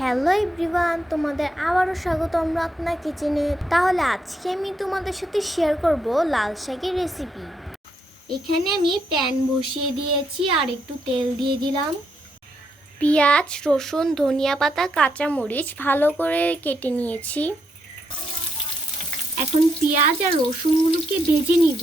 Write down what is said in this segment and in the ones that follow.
Hello everyone তোমাদের আবারও স্বাগতম রত্না কিচেনে তাহলে আজকে আমি তোমাদের সাথে শেয়ার করব লাল শাকের রেসিপি এখানে আমি প্যান বসিয়ে দিয়েছি আর একটু তেল দিয়ে দিলাম। পেঁয়াজ, রসুন, ধনিয়া পাতা, কাঁচামরিচ ভালো করে কেটে নিয়েছি। এখন পেঁয়াজ আর রসুনগুলোকে ভেজে নিব।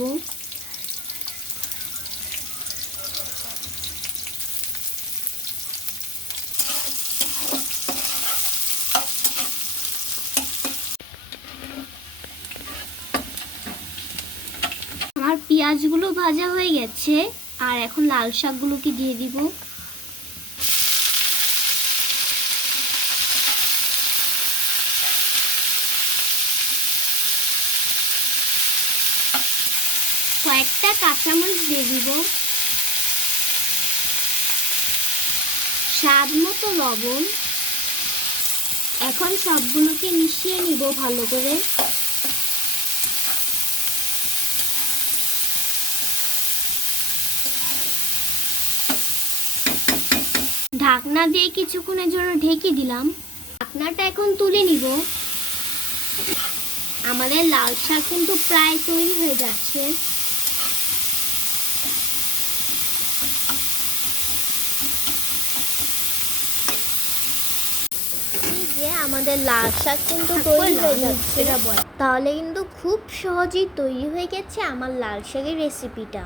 আমার পেঁয়াজগুলো ভাজা হয়ে গেছে। আর এখন লাল শাকগুলোকে দিয়ে দিব। কয়েকটা কাঁচামরিচ দিয়ে দিব। স্বাদ মতো লবণ। এখন সবগুলোকে মিশিয়ে নিব ভালো করে। ঢাকনা দিয়ে কিছুক্ষণের জন্য ঢেকে দিলাম। ঢাকনাটা এখন তুলে নিব। আমাদের লাল শাক কিন্তু প্রায় তৈরি হয়ে যাচ্ছে। আমাদের লাল শাক কিন্তু তৈরি হয়ে যাচ্ছে। তাহলে কিন্তু খুব সহজেই তৈরি হয়ে গেছে আমার লাল শাকের রেসিপিটা